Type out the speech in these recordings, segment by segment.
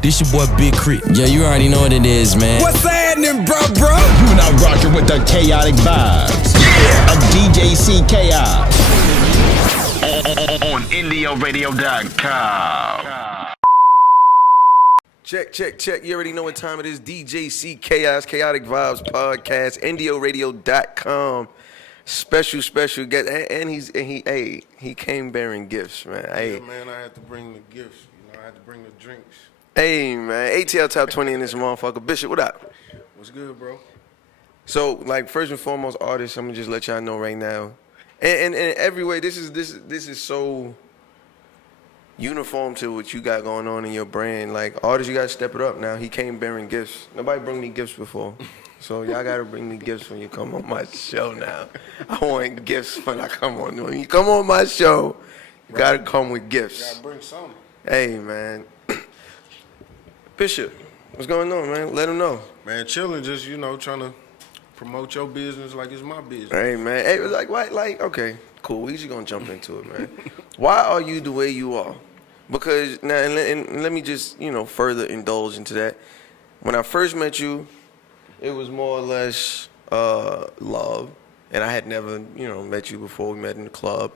This your boy Big Crit. Yeah, you already know what it is, man. What's happening, bro? You now rocking with the chaotic vibes of DJ C Chaos on IndioRadio.com. Check. You already know what time it is. DJ C Chaos, Chaotic Vibes Podcast, IndioRadio.com. Special guest, and he came bearing gifts, man. Yeah, man, I had to bring the gifts. I had to bring the drinks. Hey, man, ATL Top 20 in this motherfucker. Bishop, what up? What's good, bro? So, like, first and foremost, artists, I'm gonna just let y'all know right now, and in every way, this is so uniform to what you got going on in your brand. Like, artists, you gotta step it up now. He came bearing gifts. Nobody brought me gifts before. So y'all gotta bring me gifts when you come on my show now. I want gifts when I come on. When you come on my show, you gotta come with gifts. You gotta bring something. Hey, man. Bishop, what's going on, man? Let him know. Man, chilling, just, trying to promote your business like it's my business. Hey, man. Hey, okay, cool. We just gonna jump into it, man. Why are you the way you are? Because, now, and let me just, further indulge into that. When I first met you, it was more or less love. And I had never, met you before. We met in the club.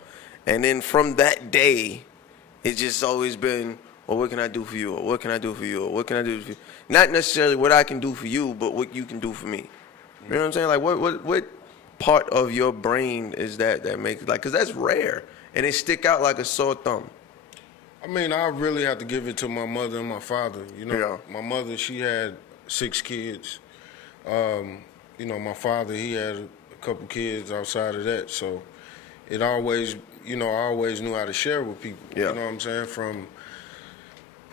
And then from that day, it's just always been, well, what can I do for you? Or what can I do for you? Or what can I do for you? Not necessarily what I can do for you, but what you can do for me. You know what I'm saying? Like, what part of your brain is that makes, like, because that's rare. And it stick out like a sore thumb. I mean, I really have to give it to my mother and my father. Yeah. My mother, she had 6 kids. My father, he had a couple kids outside of that. So it always, I always knew how to share with people. Yeah. You know what I'm saying? From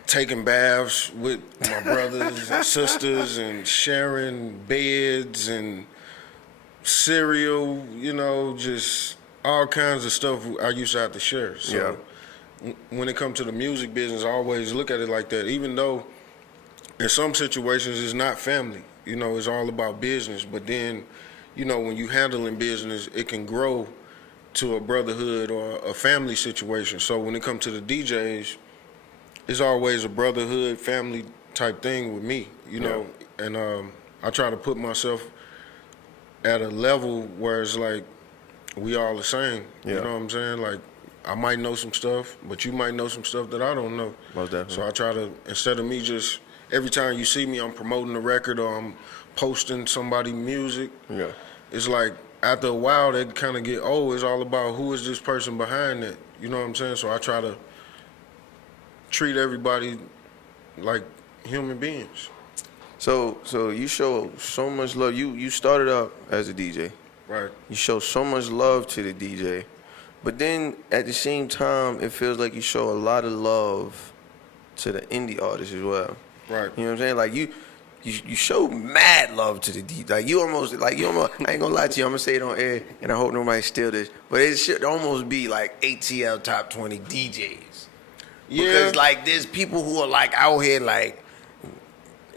taking baths with my brothers and sisters and sharing beds and cereal, just all kinds of stuff I used to have to share. So when it comes to the music business, I always look at it like that, even though in some situations it's not family. It's all about business. But then, when you handling business, it can grow to a brotherhood or a family situation. So when it comes to the DJs, it's always a brotherhood, family type thing with me, and I try to put myself at a level where it's like we all the same. Yeah. You know what I'm saying? Like, I might know some stuff, but you might know some stuff that I don't know. Most definitely. So I try to, instead of me just, every time you see me, I'm promoting a record or I'm posting somebody's music. Yeah. It's like, after a while, they kind of get, it's all about who is this person behind it. You know what I'm saying? So I try to treat everybody like human beings. So you show so much love. You started out as a DJ. Right. You show so much love to the DJ. But then at the same time, it feels like you show a lot of love to the indie artists as well. Right. You know what I'm saying? Like you show mad love to the DJ. Like you almost, I ain't gonna lie to you, I'm gonna say it on air, and I hope nobody steal this, but it should almost be like ATL Top 20 DJs. Yeah. Because like there's people who are like out here like,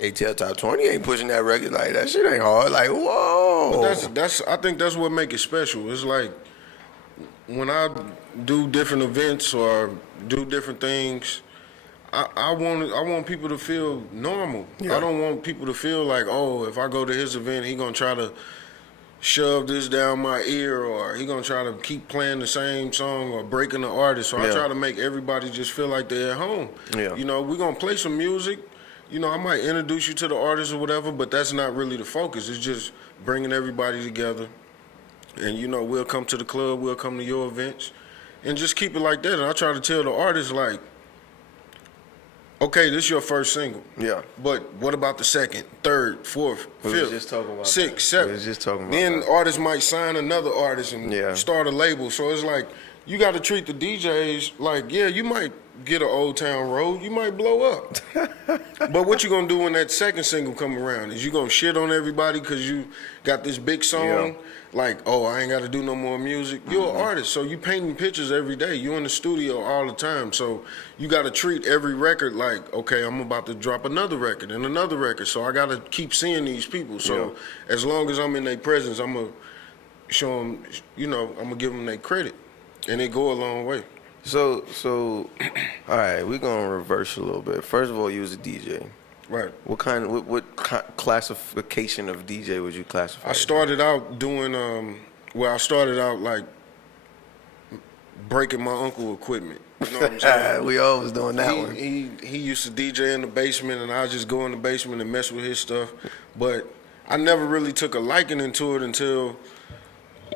ATL Top 20 ain't pushing that record, like that shit ain't hard. Like, whoa. But that's I think that's what make it special. It's like when I do different events or do different things, I want people to feel normal. Yeah. I don't want people to feel like, if I go to his event, he gonna try to shove this down my ear, or he gonna try to keep playing the same song or breaking the artist. So I try to make everybody just feel like they're at home. Yeah. We're gonna play some music. I might introduce you to the artist or whatever, but that's not really the focus. It's just bringing everybody together. And, we'll come to the club, we'll come to your events, and just keep it like that. And I try to tell the artist, like, okay, this is your first single. Yeah. But what about the second, third, fourth, fifth, sixth, seventh? We was just talking about Then that. Artists might sign another artist and start a label. So it's like, you got to treat the DJs like, you might get an Old Town Road, you might blow up. But what you gonna do when that second single come around? Is you gonna shit on everybody because you got this big song? Yeah. Like, I ain't got to do no more music. You're an artist, so you painting pictures every day. You in the studio all the time, so you got to treat every record like, okay, I'm about to drop another record and another record, so I got to keep seeing these people. So as long as I'm in their presence, I'm gonna show them, I'm gonna give them their credit, and it go a long way. So, all right, we're gonna reverse a little bit. First of all, you was a DJ. Right. What classification of DJ would you classify? I started out doing I started out like breaking my uncle equipment. You know what I'm saying? We always doing that one. He used to DJ in the basement, and I just go in the basement and mess with his stuff. But I never really took a liking into it until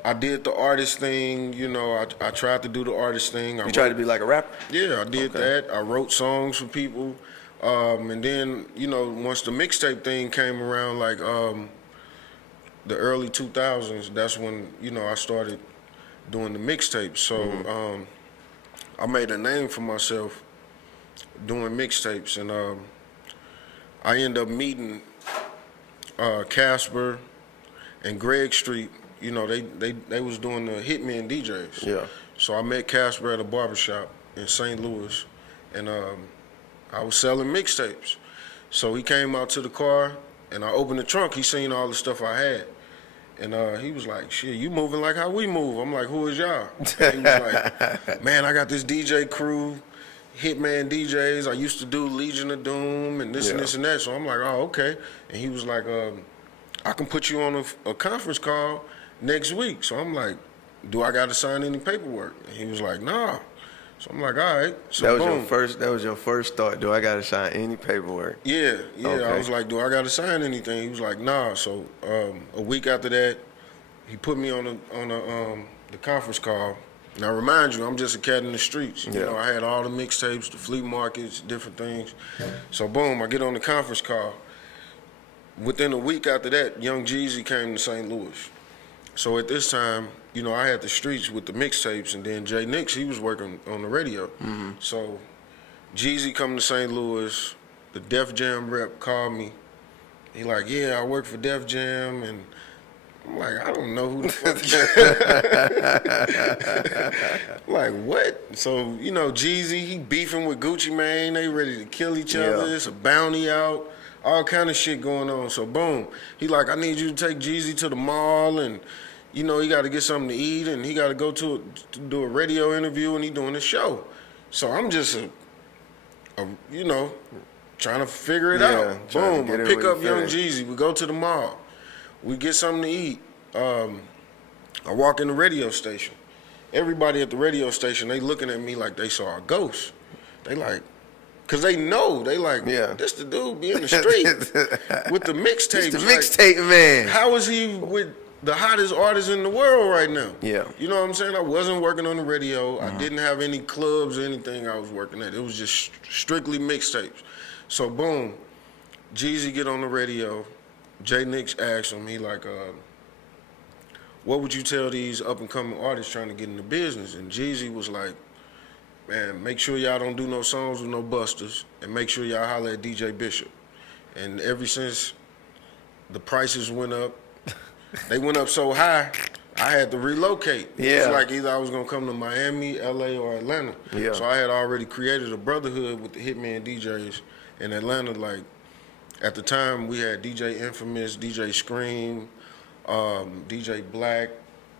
I did the artist thing. You know, I tried to do the artist thing. You tried to be like a rapper? Yeah, I did that. I wrote songs for people. And then, you know, once the mixtape thing came around, like the early 2000s, that's when, you know, I started doing the mixtapes. So I made a name for myself doing mixtapes. And I ended up meeting Casper and Greg Street. You know, they was doing the Hitman DJs. Yeah. So I met Casper at a barbershop in St. Louis, and I was selling mixtapes. So he came out to the car, and I opened the trunk. He seen all the stuff I had. And he was like, shit, you moving like how we move. I'm like, who is y'all? And he was like, man, I got this DJ crew, Hitman DJs. I used to do Legion of Doom and this and this and that. So I'm like, oh, okay. And he was like, I can put you on a conference call next week. So I'm like, do I got to sign any paperwork? And he was like, nah. So I'm like, all right. So that was your first thought. Do I gotta sign any paperwork? Yeah. Okay. I was like, do I gotta sign anything? He was like, nah. So a week after that, he put me on the conference call. Now remind you, I'm just a cat in the streets. You know, I had all the mixtapes, the flea markets, different things. So boom, I get on the conference call. Within a week after that, Young Jeezy came to St. Louis. So at this time, you know, I had the streets with the mixtapes, and then Jay Nix, he was working on the radio. So Jeezy come to St. Louis, the Def Jam rep called me. He like, yeah, I work for Def Jam, and I'm like, I don't know who the fuck you like, what? So, you know, Jeezy, he beefing with Gucci Mane, they ready to kill each other, it's a bounty out, all kind of shit going on. So boom, he like, I need you to take Jeezy to the mall, and you know, he got to get something to eat, and he got to go to do a radio interview, and he doing a show. So I'm just, you know, trying to figure it out. Boom, I pick up Young Jeezy. We go to the mall. We get something to eat. I walk in the radio station. Everybody at the radio station, they looking at me like they saw a ghost. They like, because they know, they like, this the dude be in the street with the mixtapes. The mixtape man. How is he with the hottest artist in the world right now? Yeah. You know what I'm saying? I wasn't working on the radio. I didn't have any clubs or anything I was working at. It was just strictly mixtapes. So boom, Jeezy get on the radio. Jay Nix asks him, he like, what would you tell these up and coming artists trying to get in the business? And Jeezy was like, man, make sure y'all don't do no songs with no busters, and make sure y'all holler at DJ Bishop. And ever since the prices went up, they went up so high, I had to relocate. It was like either I was gonna come to Miami, LA, or Atlanta. Yeah. So I had already created a brotherhood with the Hitman DJs in Atlanta. Like at the time, we had DJ Infamous, DJ Scream, DJ Black,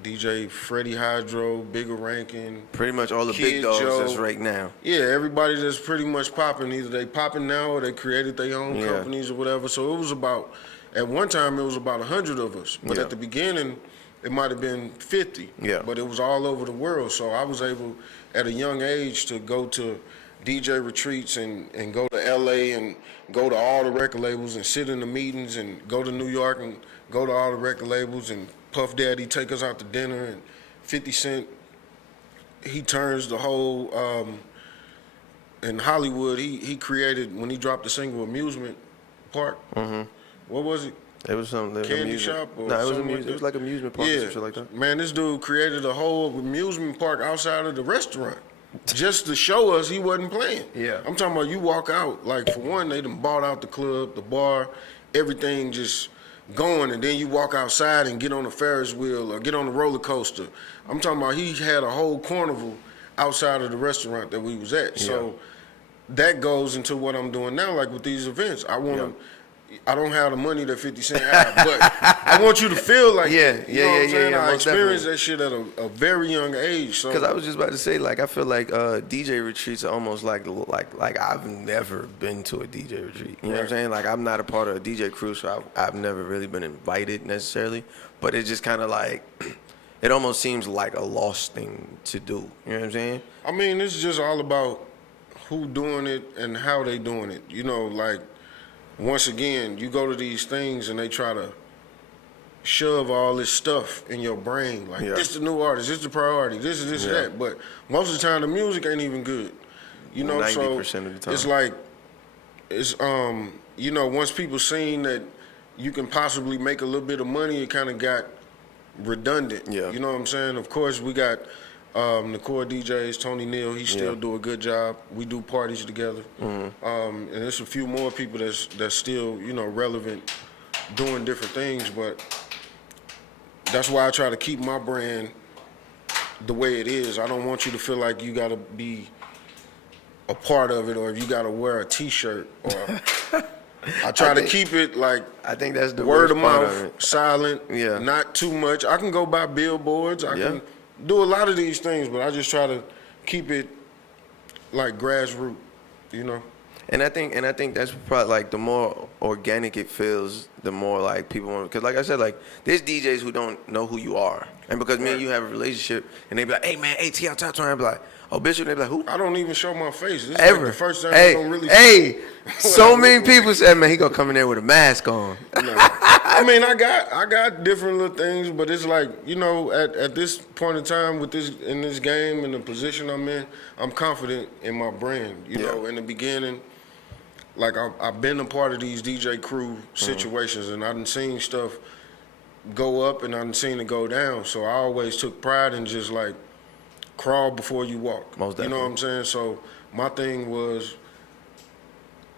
DJ Freddie Hydro, Bigger Rankin. Pretty much all the Kid big dogs Joe. that's right now. Yeah, everybody that's pretty much popping. Either they popping now or they created their own companies or whatever. So it was about, at one time, it was about 100 of us. But at the beginning, it might have been 50. Yeah. But it was all over the world. So I was able, at a young age, to go to DJ retreats and go to LA and go to all the record labels and sit in the meetings and go to New York and go to all the record labels, and Puff Daddy take us out to dinner, and 50 Cent, he turns the whole, in Hollywood, he created, when he dropped the single Amusement Park, what was it? It was something. Candy shop? Or no, it was like amusement park or something like that. Man, this dude created a whole amusement park outside of the restaurant just to show us he wasn't playing. Yeah. I'm talking about you walk out, like for one, they done bought out the club, the bar, everything just going, and then you walk outside and get on the Ferris wheel or get on the roller coaster. I'm talking about he had a whole carnival outside of the restaurant that we was at. So that goes into what I'm doing now, like with these events. I want to I don't have the money that 50 Cent have, but I want you to feel like Yeah, that. You know what I'm saying? I most experienced definitely. that shit at a very young age. So Because I was just about to say, like, I feel like DJ retreats are almost like I've never been to a DJ retreat. You know what I'm saying? Like, I'm not a part of a DJ crew, so I've never really been invited necessarily. But it's just kind of like, it almost seems like a lost thing to do. You know what I'm saying? I mean, it's just all about who doing it and how they doing it. You know, like, once again, you go to these things and they try to shove all this stuff in your brain. Like, this the new artist, this the priority, this is that. But most of the time, the music ain't even good. You know, 90% so of the time. it's like, you know, once people seen that you can possibly make a little bit of money, it kind of got redundant. Yeah. You know what I'm saying? Of course, we got the core DJs, Tony Neal, he still do a good job. We do parties together. And there's a few more people that's still, you know, relevant, doing different things, but that's why I try to keep my brand the way it is. I don't want you to feel like you gotta be a part of it or you gotta wear a t-shirt or I try to keep it like I think that's the word of worst part mouth, of it. silent, Yeah. not too much. I can go buy billboards. I can do a lot of these things, but I just try to keep it like grassroots, you know. And I think that's probably like the more organic it feels, the more like people want. Because like I said, like there's DJs who don't know who you are, and because me and you have a relationship, and they be like, "Hey man, ATL top 20," I be like, "Oh Bishop," they be like, "Who?" I don't even show my face. This is Ever. like the first time Hey, I don't really. hey, so I many look like. people said, "Man, he gonna come in there with a mask on." No. I mean, I got different little things, but it's like, you know, at this point in time with this in this game and the position I'm in, I'm confident in my brand. You know, in the beginning, like I've been a part of these DJ crew situations, and I done seen stuff go up and I done seen it go down. So I always took pride in just like crawl before you walk. Most you know what I'm saying? So my thing was,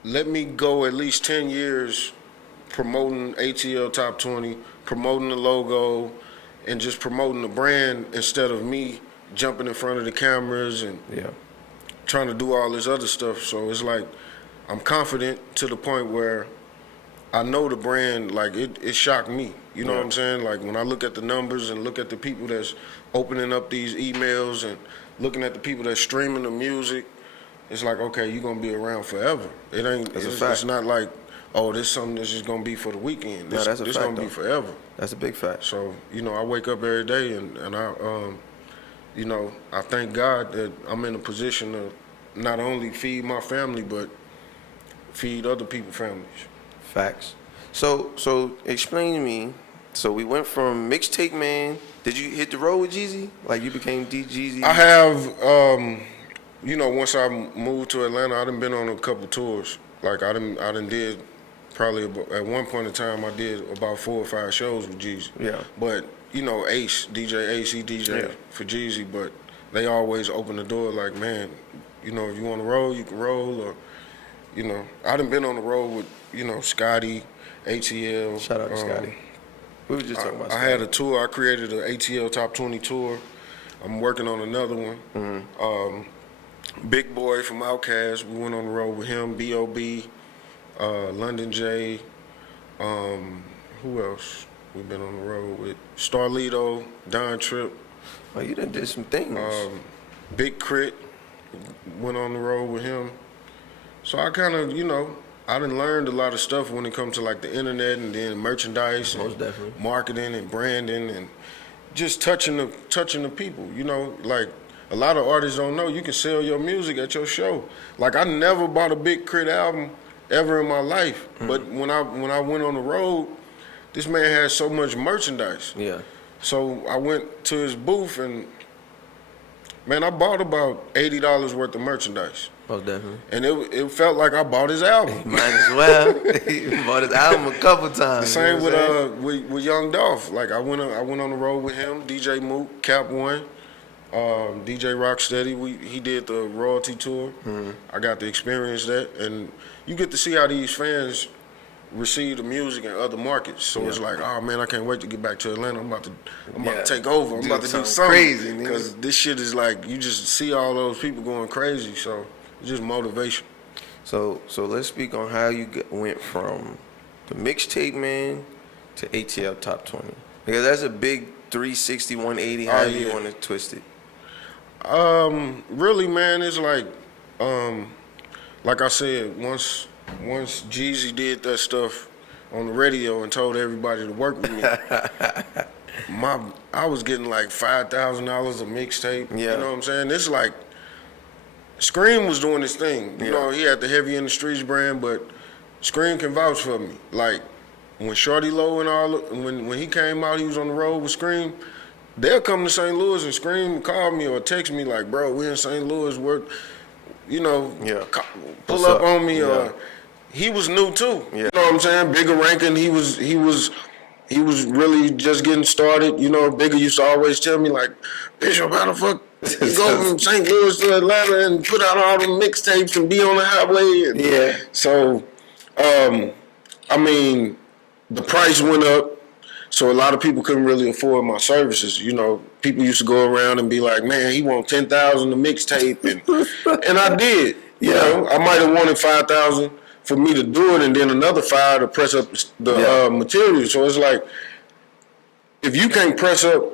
let me go at least 10 years promoting ATL Top 20, promoting the logo, and just promoting the brand instead of me jumping in front of the cameras and trying to do all this other stuff. So it's like I'm confident to the point where I know the brand, like it shocked me. You know what I'm saying? Like when I look at the numbers and look at the people that's opening up these emails and looking at the people that's streaming the music, it's like, okay, you're gonna be around forever. It ain't. It's not like, oh, this something that's just gonna be for the weekend. This, that's a this fact, gonna be though. forever. That's a big fact. So, you know, I wake up every day and I, you know, I thank God that I'm in a position to not only feed my family but feed other people's families. Facts. So explain to me. So we went from Mixtape Man. Did you hit the road with Jeezy? Like you became Jeezy? I have, you know, once I moved to Atlanta, I done been on a couple tours. Like I done did probably at one point in time I did about 4 or 5 shows with Jeezy. Yeah. But you know, DJ Ace, he DJ for Jeezy, but they always open the door like, man, you know, if you want to roll, you can roll, or you know, I done been on the road with, you know, Scotty, ATL. Shout out to Scotty. We were just talking about I Scotty. had a tour. I created an ATL Top 20 tour. I'm working on another one. Big Boy from Outkast, we went on the road with him. B.O.B., London J. Who else we've been on the road with? Starlito, Don Tripp. Oh, you done did some things. Big Crit, went on the road with him. So I kind of, you know, I done learned a lot of stuff when it comes to like the internet and then merchandise Most and definitely. marketing and branding and just touching the people. You know, like a lot of artists don't know you can sell your music at your show. Like I never bought a Big Crit album ever in my life, but when I went on the road, this man had so much merchandise. Yeah. So I went to his booth and man, I bought about $80 worth of merchandise. Most definitely. And it felt like I bought his album. Might as well. He bought his album a couple times. The same you know what I'm saying? with Young Dolph. Like I went on the road with him, DJ Mook, Cap One, DJ Rocksteady. He did the royalty tour. I got to experience that, and you get to see how these fans receive the music in other markets. So it's like, oh man, I can't wait to get back to Atlanta. I'm about to take over. I'm about to do something crazy, because this shit is like you just see all those people going crazy. So it's just motivation. So let's speak on how you went from the mixtape man to ATL top 20? Because that's a big 360, 180, however you want to twist it. Really, man, it's like I said, once Jeezy did that stuff on the radio and told everybody to work with me, I was getting like $5,000 a mixtape. Yeah. You know what I'm saying? It's like Scream was doing his thing. You know, he had the Heavy in the Streets brand, but Scream can vouch for me. Like when Shorty Low and all, when he came out, he was on the road with Scream. They'll come to St. Louis and Scream and call me or text me like, bro, we in St. Louis, pull up on me. Or he was new too. Yeah. You know what I'm saying? Bigger ranking. He was really just getting started. You know, Bigger used to always tell me like, Bishop, how the fuck you go from St. Louis to Atlanta and put out all the mixtapes and be on the highway? And so, I mean, the price went up. So a lot of people couldn't really afford my services. You know, people used to go around and be like, man, he want $10,000 a mixtape. And I did. You know, I might have wanted $5,000 for me to do it and then another $5,000 to press up the material. So it's like, if you can't press up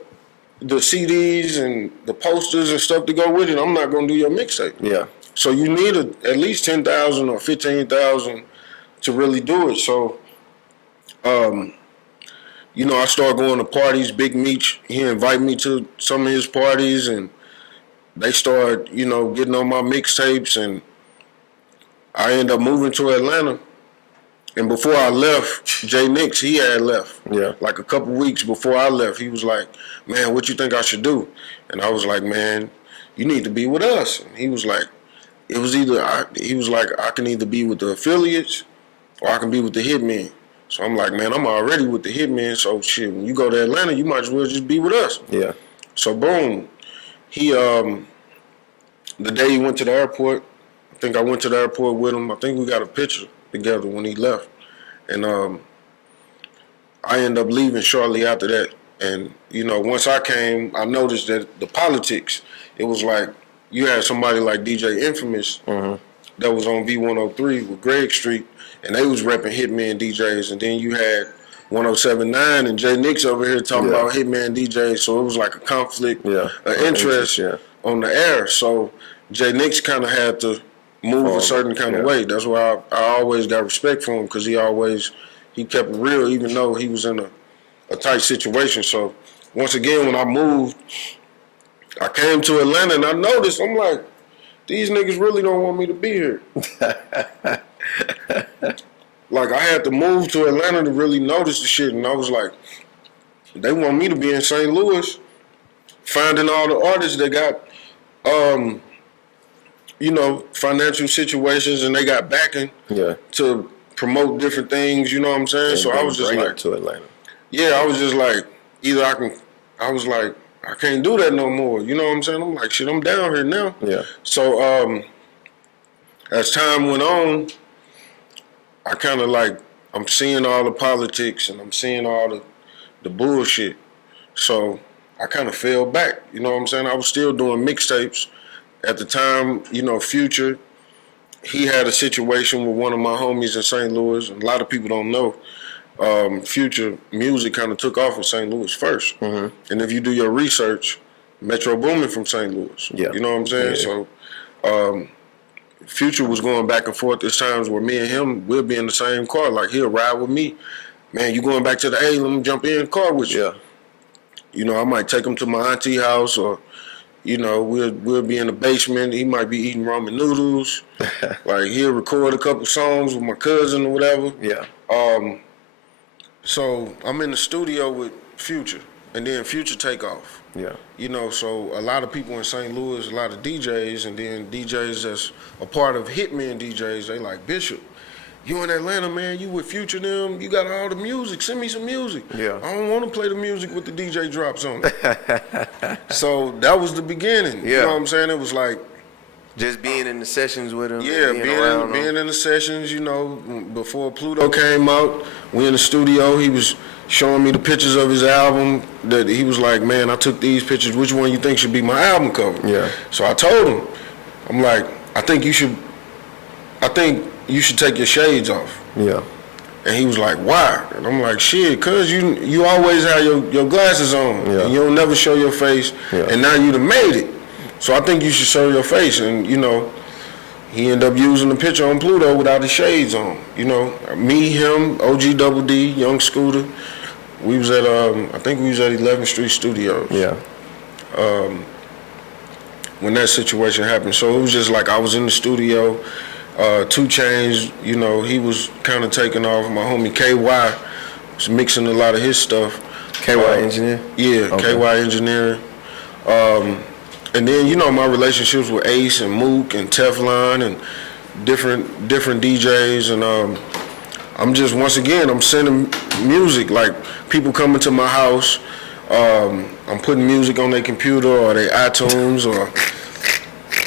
the CDs and the posters and stuff to go with it, I'm not going to do your mixtape. Yeah. So you need at least $10,000 or $15,000 to really do it. So, you know, I started going to parties. Big Meech, he invited me to some of his parties, and they started, you know, getting on my mixtapes, and I ended up moving to Atlanta. And before I left, Jay Nix, he had left. Yeah. Like a couple weeks before I left, he was like, man, what you think I should do? And I was like, man, you need to be with us. And he was like, I can either be with the affiliates or I can be with the Hitmen. So I'm like, man, I'm already with the Hitmen, so shit, when you go to Atlanta, you might as well just be with us. Yeah. So boom, he, the day he went to the airport, I think I went to the airport with him. I think we got a picture together when he left. And I ended up leaving shortly after that. And, you know, once I came, I noticed that the politics, it was like you had somebody like DJ Infamous that was on V103 with Greg Street, and they was repping Hitman DJs, and then you had 107.9 and Jay Nix over here talking about Hitman DJs, so it was like a conflict of interest on the air. So Jay Nix kind of had to move a certain kind of way. That's why I always got respect for him, because he kept it real, even though he was in a tight situation. So once again, when I moved, I came to Atlanta and I noticed, I'm like, these niggas really don't want me to be here. Like, I had to move to Atlanta to really notice the shit, and I was like, they want me to be in St. Louis, finding all the artists that got, you know, financial situations, and they got backing to promote different things, you know what I'm saying? And so I was just like, to Atlanta. Yeah, I was just like, I can't do that no more, you know what I'm saying? I'm like, shit, I'm down here now. Yeah. So as time went on, I kind of like, I'm seeing all the politics and I'm seeing all the bullshit. So I kind of fell back, you know what I'm saying? I was still doing mixtapes. At the time, you know, Future, he had a situation with one of my homies in St. Louis. A lot of people don't know. Future music kind of took off in St. Louis first. And if you do your research, Metro Boomin from St. Louis. Yeah. You know what I'm saying? Yeah. So Future was going back and forth. There's times where me and him, we'll be in the same car. Like, he'll ride with me. Man, you going back to the A, let me jump in the car with you. Yeah. You know, I might take him to my auntie house, or, you know, we'll be in the basement. He might be eating ramen noodles. Like, he'll record a couple songs with my cousin or whatever. Yeah. So I'm in the studio with Future, and then Future take off. Yeah. You know, so a lot of people in St. Louis, a lot of DJs, and then DJs that's a part of Hitman DJs, they like, Bishop, you in Atlanta, man, you with Future them, you got all the music, send me some music. Yeah. I don't want to play the music with the DJ drops on it. So that was the beginning. Yeah. You know what I'm saying? It was like, just being in the sessions with him. Yeah, being in the sessions, you know, before Pluto came out, we in the studio, he was showing me the pictures of his album, that he was like, man, I took these pictures, which one you think should be my album cover? Yeah. So I told him, I'm like, I think you should take your shades off. Yeah. And he was like, why? And I'm like, shit, cause you always have your glasses on. And you don't never show your face. And now you done made it. So I think you should show your face. And, you know, he ended up using the picture on Pluto without the shades on. You know, me, him, OG Double D, Young Scooter. We was at, I think we was at 11th Street Studios. Yeah. When that situation happened. So it was just like I was in the studio. 2 Chainz, you know, he was kind of taking off. My homie KY was mixing a lot of his stuff. KY Engineer? Yeah, okay. KY Engineering. And then, you know, my relationships with Ace and Mook and Teflon and different DJs. And I'm just, once again, I'm sending music. Like, people coming to my house, I'm putting music on their computer or their iTunes, or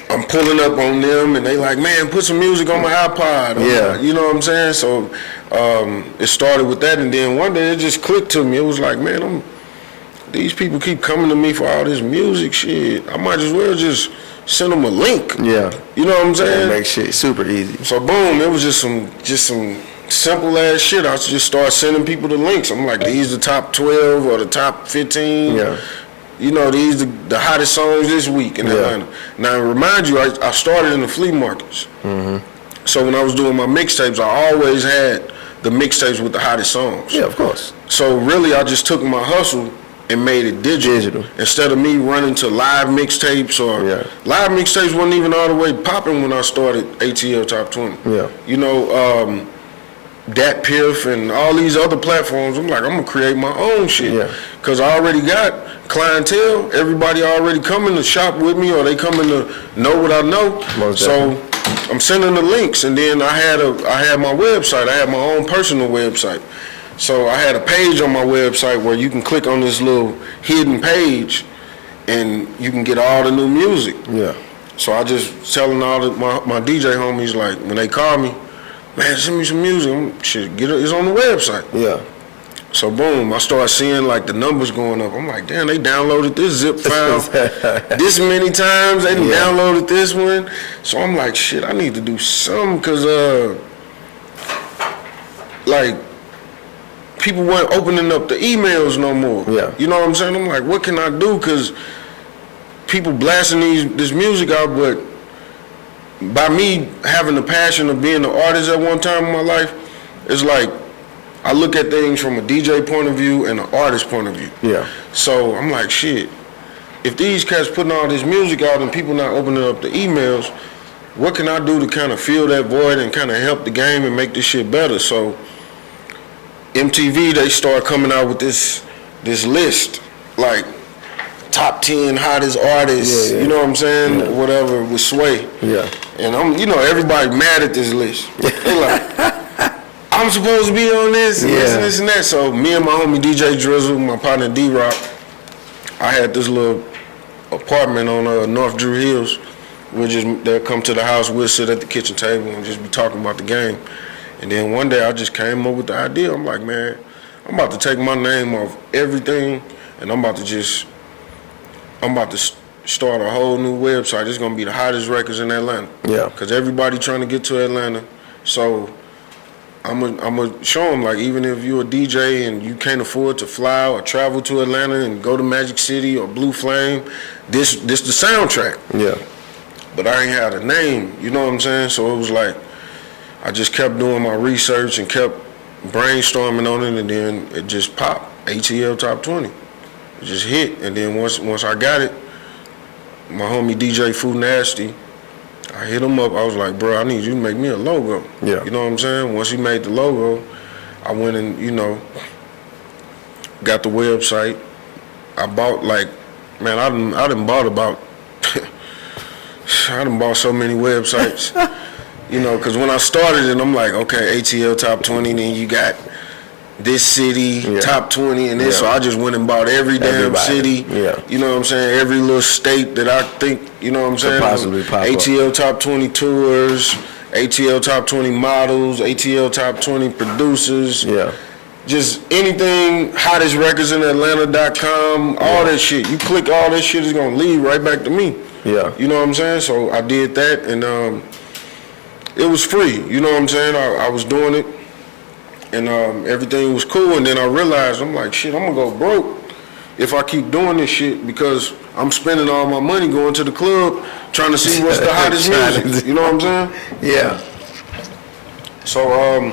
I'm pulling up on them and they like, man, put some music on my iPod. Yeah. You know what I'm saying? So it started with that, and then one day it just clicked to me. It was like, man, these people keep coming to me for all this music shit. I might as well just send them a link. Yeah. You know what I'm saying? Make shit super easy. So boom, it was just some simple ass shit. I just started sending people the links. I'm like, these the top 12 or the top 15. Yeah. You know, these the hottest songs this week in Atlanta. Now, to remind you, I started in the flea markets. Mm-hmm. So when I was doing my mixtapes, I always had the mixtapes with the hottest songs. Yeah, of course. So really, I just took my hustle and made it digital. Instead of me running to live mixtapes or live mixtapes wasn't even all the way popping when I started ATL Top 20. Yeah. You know, Dat Piff and all these other platforms, I'm like, I'm gonna create my own shit. Yeah. Cause I already got clientele. Everybody already coming to shop with me, or they coming to know what I know. So I'm sending the links, and then I had my website. I had my own personal website. So I had a page on my website where you can click on this little hidden page, and you can get all the new music. Yeah. So I just telling all my DJ homies, like, when they call me, man, send me some music. Shit, it's on the website. Yeah. So boom, I started seeing like the numbers going up. I'm like, damn, they downloaded this zip file this many times. They downloaded this one. So I'm like, shit, I need to do something, cause like, people weren't opening up the emails no more. Yeah. You know what I'm saying? I'm like, what can I do? Cause people blasting this music out, but by me having the passion of being an artist at one time in my life, it's like I look at things from a DJ point of view and an artist point of view. Yeah. So I'm like, shit, if these cats putting all this music out and people not opening up the emails, what can I do to kind of fill that void and kind of help the game and make this shit better? So MTV, they start coming out with this list, like top 10 hottest artists, you know what I'm saying? Whatever, with Sway. Yeah. And everybody mad at this list. They like, I'm supposed to be on this and this and that. So me and my homie DJ Drizzle, my partner D-Rock, I had this little apartment on North Drew Hills. They'll come to the house, we'll sit at the kitchen table and just be talking about the game. And then one day I just came up with the idea. I'm like, man, I'm about to take my name off everything, and I'm about to start a whole new website. It's gonna be the hottest records in Atlanta. Yeah. Cause everybody trying to get to Atlanta. So I'm gonna show them, like, even if you're a DJ and you can't afford to fly or travel to Atlanta and go to Magic City or Blue Flame, this the soundtrack. Yeah. But I ain't had a name, you know what I'm saying? So it was like, I just kept doing my research and kept brainstorming on it, and then it just popped. ATL Top 20. It just hit, and then once I got it, my homie DJ Foo Nasty, I hit him up. I was like, bro, I need you to make me a logo. Yeah. You know what I'm saying? Once he made the logo, I went and, got the website. I bought, like, man, I done bought about, I done bought so many websites. Because when I started it, I'm like, okay, ATL Top 20, then you got this city, Top 20, and this. So I just went and bought every damn city. Yeah. You know what I'm saying? Every little state that I think, you know what I'm saying? Possibly pop ATL up. Top 20 tours, ATL Top 20 models, ATL Top 20 producers. Yeah. Just anything, hottest records in Atlanta.com, all that shit. You click all that shit, it's going to lead right back to me. Yeah. You know what I'm saying? So I did that, and it was free. You know what I'm saying? I was doing it and everything was cool. And then I realized, I'm like, shit, I'm gonna go broke if I keep doing this shit because I'm spending all my money going to the club trying to see what's the hottest music. You know what I'm saying? Yeah. So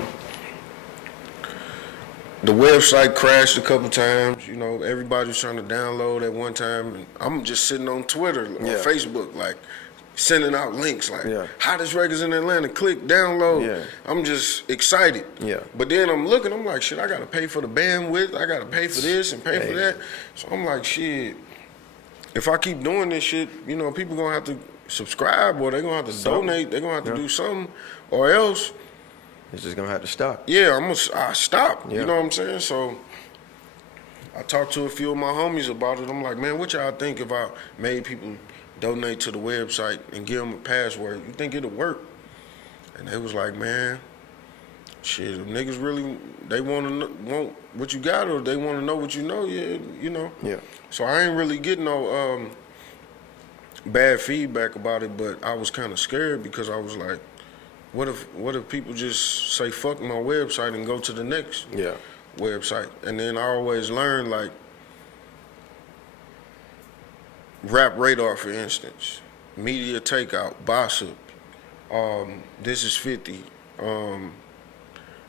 the website crashed a couple times. You know, everybody's trying to download at one time. And I'm just sitting on Twitter or Facebook, like sending out links, like hottest records in Atlanta. Click download. Yeah. I'm just excited. Yeah. But then I'm looking. I'm like, shit. I gotta pay for the bandwidth. I gotta pay for this and pay for that. So I'm like, shit. If I keep doing this shit, you know, people gonna have to subscribe or they gonna have to donate. They gonna have to do something, or else. It's just gonna have to stop. Yeah, I stop. Yeah. You know what I'm saying? So I talked to a few of my homies about it. I'm like, man, what y'all think if I made people donate to the website and give them a password? You think it'll work? And they was like, man, shit, if niggas really, they want what you got or they want to know what you know, yeah, you know. Yeah. So I ain't really getting no bad feedback about it, but I was kind of scared because I was like, what if people just say fuck my website and go to the next website? And then I always learn, like, Rap Radar, for instance, Media Takeout, Bossip, This Is 50.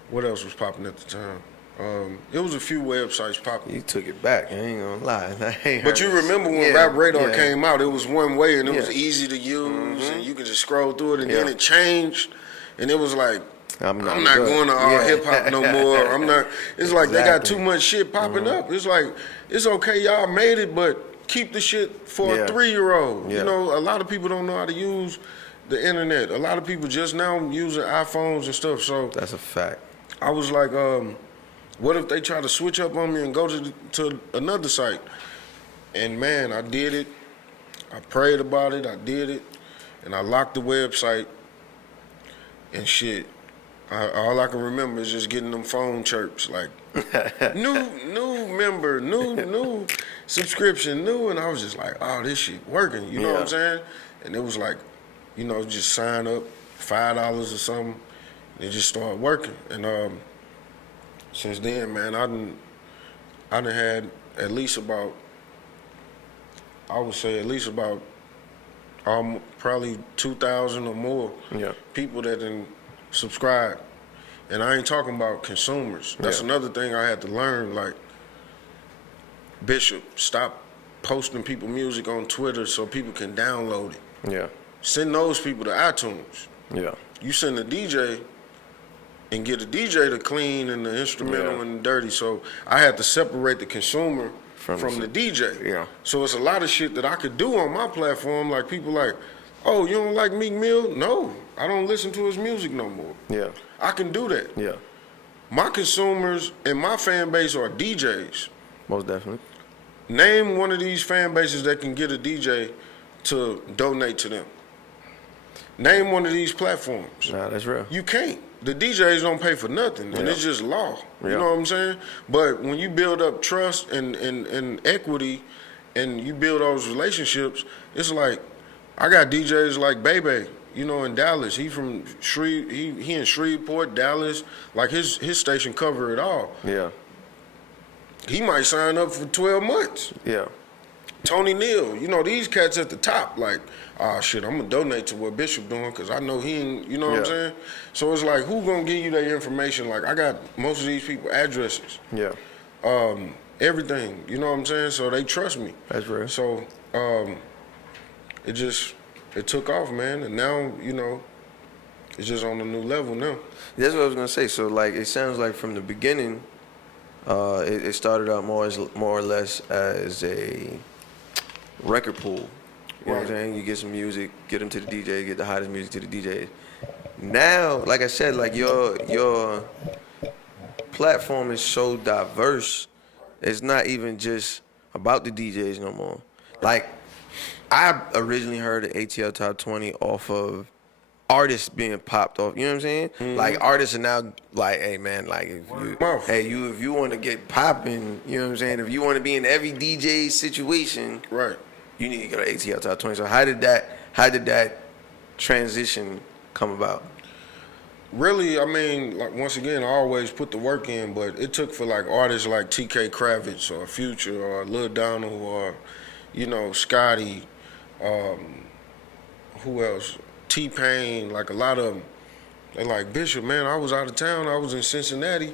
What else was popping at the time? It was a few websites popping. You took it back. I ain't gonna lie. But you remember when Rap Radar came out, it was one way and it was easy to use and you could just scroll through it and then it changed. And it was like, I'm not going to all hip hop no more. I'm not. It's like they got too much shit popping up. It's like, it's okay, y'all made it, but keep the shit for a 3-year-old. You know, a lot of people don't know how to use the internet. A lot of people just now using iPhones and stuff. So that's a fact. I was like, what if they try to switch up on me and go to another site? And man, I did it. I prayed about it. I did it, and I locked the website. And shit, all I can remember is just getting them phone chirps like, new member, new subscription, new, and I was just like, oh, this shit working, you know what I'm saying? And it was like, you know, just sign up, $5 or something, and it just started working. And since then, man, I done had at least about, I would say at least about probably 2,000 or more people that didn't subscribe. And I ain't talking about consumers. That's another thing I had to learn. Like, Bishop, stop posting people music on Twitter so people can download it. Yeah. Send those people to iTunes. Yeah. You send a DJ and get a DJ to clean and the instrumental and the dirty. So I had to separate the consumer from the DJ. Yeah. So it's a lot of shit that I could do on my platform. Like, people like, oh, you don't like Meek Mill? No, I don't listen to his music no more. Yeah. I can do that. Yeah. My consumers and my fan base are DJs. Most definitely. Name one of these fan bases that can get a DJ to donate to them. Name one of these platforms. Nah, that's real. You can't. The DJs don't pay for nothing, and it's just law. You know what I'm saying? But when you build up trust and equity, and you build those relationships, it's like, I got DJs like Bebe, you know, in Dallas. He from he in Shreveport, Dallas. Like, his station cover it all. Yeah. He might sign up for 12 months. Yeah. Tony Neal, you know, these cats at the top, like, oh shit, I'm gonna donate to what Bishop doing because I know he ain't, you know what I'm saying? So it's like, who gonna give you that information? Like, I got most of these people addresses. Yeah. Everything, you know what I'm saying? So they trust me. That's real. So it took off, man, and now, you know, it's just on a new level now. That's what I was gonna say. So like, it sounds like from the beginning, it started out more or less as a record pool. You know what I'm saying? You get some music, get them to the DJ, get the hottest music to the DJs. Now, like I said, like your platform is so diverse. It's not even just about the DJs no more. Like, I originally heard the ATL Top 20 off of artists being popped off. You know what I'm saying? Mm-hmm. Like, artists are now like, hey man, like if you want to get popping, you know what I'm saying? If you want to be in every DJ situation, right? You need to go to ATL Top 20. So how did that transition come about? really, I mean, like once again, I always put the work in, but it took for like artists like TK Kravitz or Future or Lil Donald or, you know, Scotty, who else? T-Pain, like a lot of them. They like, Bishop, man, I was out of town. I was in Cincinnati,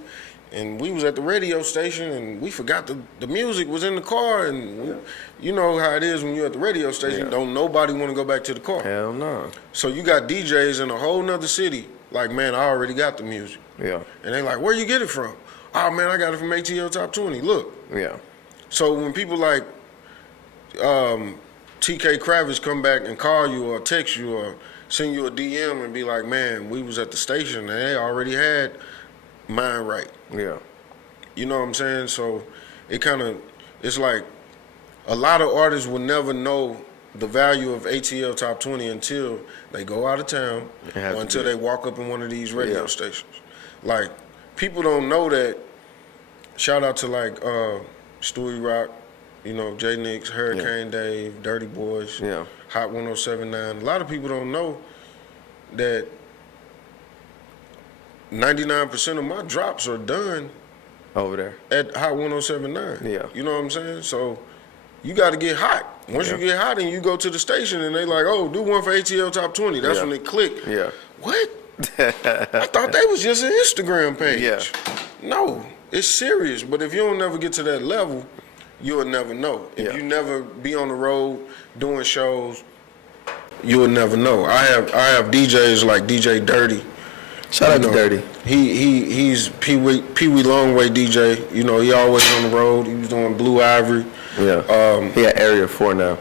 and we was at the radio station, and we forgot the music was in the car, and you know how it is when you're at the radio station. Don't nobody want to go back to the car. Hell no. So you got DJs in a whole nother city, like, man, I already got the music. Yeah. And they like, where you get it from? Oh, man, I got it from ATL Top 20. Look. Yeah. So when people like TK Kravitz come back and call you or text you or send you a DM and be like, man, we was at the station and they already had mine right. Yeah. You know what I'm saying? So it's like a lot of artists will never know the value of ATL Top 20 until they go out of town or until they walk up in one of these radio stations. Like, people don't know that. Shout out to like Stewie Rock, you know, J Nix, Hurricane Dave, Dirty Boys, Hot 1079. A lot of people don't know that 99% of my drops are done over there at Hot 1079. Yeah. You know what I'm saying? So you got to get hot. Once you get hot and you go to the station and they like, oh, do one for ATL Top 20. That's when it click. Yeah. What? I thought they was just an Instagram page. Yeah. No, it's serious. But if you don't never get to that level, you'll never know. If you never be on the road doing shows, you'll never know. I have DJs like DJ Dirty. Shout out to Dirty. He's Pee Wee Longway DJ. You know, he always on the road. He was doing Blue Ivory. Yeah. He at Area 4 now.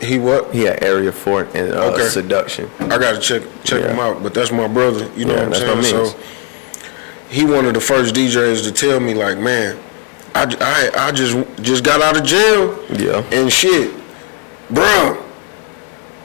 He what? He at Area 4 in Seduction. I gotta check him out, but that's my brother. You know what I'm saying? So he one of the first DJs to tell me like, man, I just got out of jail. Yeah. And shit, bro,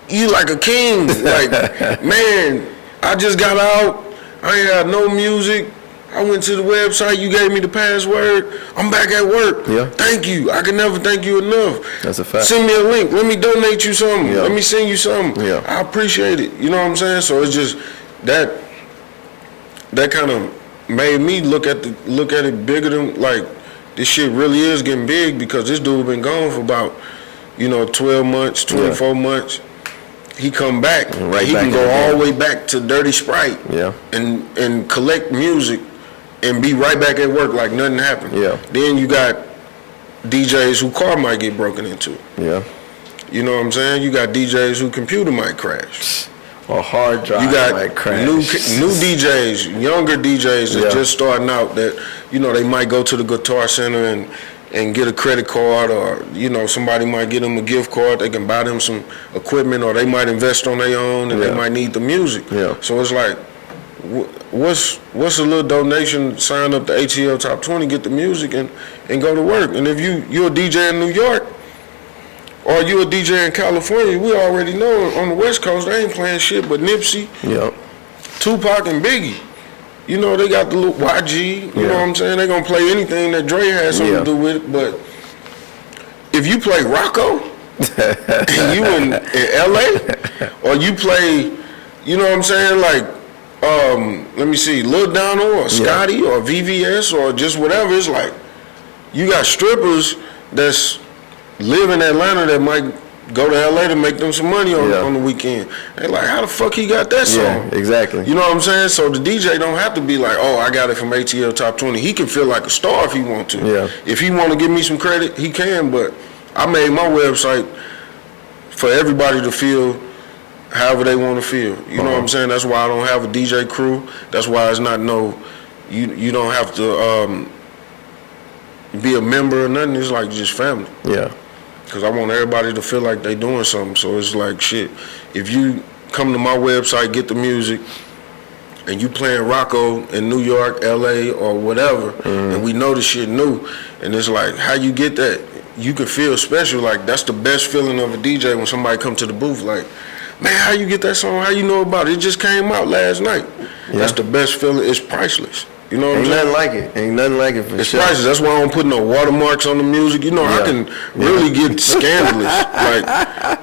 you like a king. Like, man, I just got out. I ain't had no music. I went to the website. You gave me the password. I'm back at work. Yeah. Thank you. I can never thank you enough. That's a fact. Send me a link. Let me donate you something. Yeah. Let me send you something. Yeah. I appreciate it. You know what I'm saying? So it's just that kind of made me look at it bigger than like this shit really is getting big because this dude been gone for about 12 months, 24 months. He come back. Right, he can go all the way back to Dirty Sprite. Yeah. And collect music and be right back at work like nothing happened. Yeah. Then you got DJs who car might get broken into. Yeah. You know what I'm saying? You got DJs who computer might crash. Or hard drive you got might crash. New DJs, younger DJs that just starting out that, they might go to the Guitar Center and get a credit card or, somebody might get them a gift card. They can buy them some equipment or they might invest on their own and they might need the music. Yeah. So it's like, what's a little donation, sign up to ATL Top 20, get the music and go to work. And if you're a DJ in New York or you're a DJ in California, we already know on the West Coast they ain't playing shit but Nipsey, Tupac and Biggie. They got the little YG, you know what I'm saying? They gonna play anything that Dre has something to do with it. But if you play Rocco and you in LA, or you play, you know what I'm saying, like let me see, Lil Donald or Scotty or VVS or just whatever, it's like you got strippers that's live in Atlanta that might go to LA to make them some money on the weekend. They like, how the fuck he got that song? Yeah, exactly. You know what I'm saying? So the DJ don't have to be like, oh, I got it from ATL Top 20. He can feel like a star if he want to. Yeah. If he want to give me some credit, he can. But I made my website for everybody to feel however they want to feel. You know what I'm saying? That's why I don't have a DJ crew. That's why it's not you don't have to be a member or nothing. It's like just family. Yeah. Because I want everybody to feel like they doing something. So it's like, shit, if you come to my website, get the music, and you playing Rocco in New York, LA, or whatever, and we know the shit new, and it's like, how you get that? You can feel special. Like, that's the best feeling of a DJ when somebody come to the booth like, man, how you get that song? How you know about it? It just came out last night. Yeah. That's the best feeling. It's priceless. You know what I'm Ain't saying? nothing like it. Ain't nothing like it for It's sure. priceless. That's why I don't put no watermarks on the music. You know, I can really get scandalous. Like,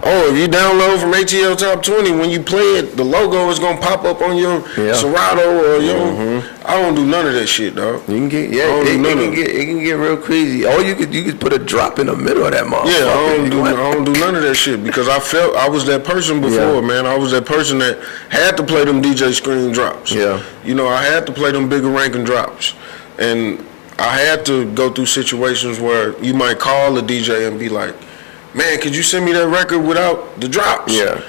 oh, if you download from ATL Top 20, when you play it, the logo is gonna pop up on your Serato or your. I don't do none of that shit, dog. You can get it can get real crazy. Or you could put a drop in the middle of that motherfucker. Yeah, I don't do none of that shit because I felt I was that person before, man. I was that person that had to play them DJ Scream drops. Yeah. You know, I had to play them bigger ranking drops. And I had to go through situations where you might call a DJ and be like, man, could you send me that record without the drops? Yeah.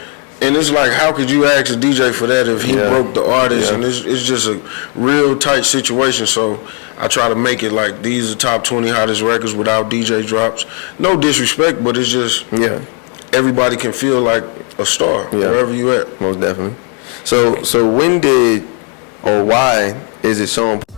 And it's like, how could you ask a DJ for that if he broke the artist? And it's just a real tight situation. So I try to make it like these are top 20 hottest records without DJ drops. No disrespect, but it's just everybody can feel like a star wherever you at. Most definitely. So when did or why is it so important?